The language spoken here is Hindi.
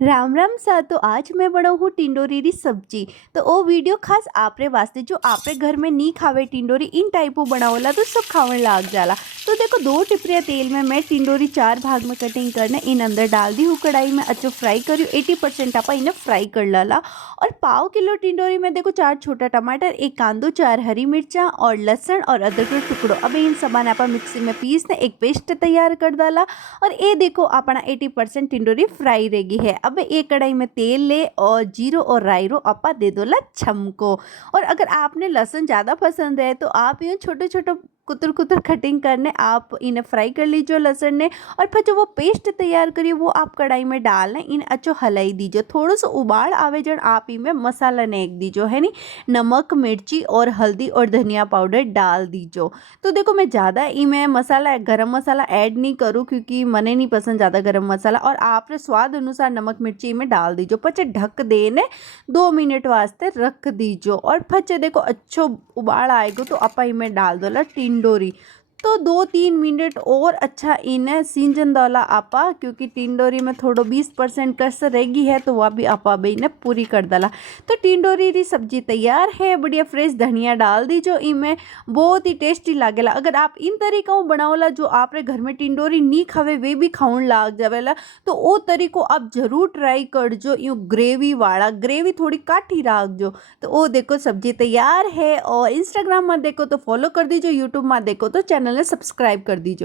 राम राम सा। तो आज मैं बनाऊँ टिंडोरी री सब्जी। तो ओ वीडियो खास आपरे वास्ते जो आपरे घर में नहीं खावे टिंडोरी इन टाइपो बनावला तो सब खावन लाग जाला। तो देखो 2 टिपरिया तेल में मैं टिंडोरी 4 भाग में कटिंग करने इन अंदर डाल दी हूँ। कढ़ाई में अच्छो फ्राई करी 80% आपा इन्हें फ्राई कर लाला। और पाव किलो टिंडोरी में देखो 4 छोटा टमाटर, 1 कांदो, 4 हरी मिर्चा और लहसुन और अदरक के टुकड़ो। अब इन सामान आपा मिक्सी में पीस ने एक पेस्ट तैयार कर डाला। और ये देखो अपना 80% टिंडोरी फ्राई रहेगी है। अब एक कढ़ाई में तेल ले और जीरो और राई रो अपा दे दो ला छमको। और अगर आपने लहसुन ज़्यादा पसंद है तो आप यूँ छोटे छोटे कुतर कुतर कटिंग करने आप इन्हें फ्राई कर लीजिए लहसुन ने। और फिर जो वो पेस्ट तैयार करिए वो आप कढ़ाई में डालना, इन अच्छो हलाई दीजिए। थोड़ा सा उबाल आवे जन आप इनमें मसाला नेक दीजो है नी, नमक, मिर्ची और हल्दी और धनिया पाउडर डाल दीजो। तो देखो मैं ज़्यादा इमें मसाला गरम मसाला ऐड नहीं करूँ क्योंकि मने नहीं पसंद ज़्यादा गरम मसाला। और आपने स्वाद अनुसार नमक मिर्ची में डाल दीजो। पचे ढक देने 2 मिनट वास्ते रख दीजो। और पचे देखो अच्छो उबाल आएगो तो अपा इमें डाल दो ला टिंडोरी। तो 2-3 मिनट और अच्छा इन्हें सींचन डाला आपा, क्योंकि टिंडोरी में थोड़ो 20% कस रहेगी है तो वह भी आपा भी इन्हें पूरी कर डाला। तो टिंडोरी री सब्जी तैयार है। बढ़िया फ्रेश धनिया डाल दीजो इमें, बहुत ही टेस्टी लागेला। अगर आप इन तरीका बनाओला जो आपरे घर में टिंडोरी नहीं खावे वे भी खाउन लाग जावेला तो वो तरीको आप जरूर ट्राई करजो। यूँ ग्रेवी वाला, ग्रेवी थोड़ी काठी राखजो। तो वो देखो सब्जी तैयार है। और इंस्टाग्राम में देखो तो फॉलो कर दीजिए, यूट्यूब में देखो तो चैनल ने सब्सक्राइब कर दीजिए।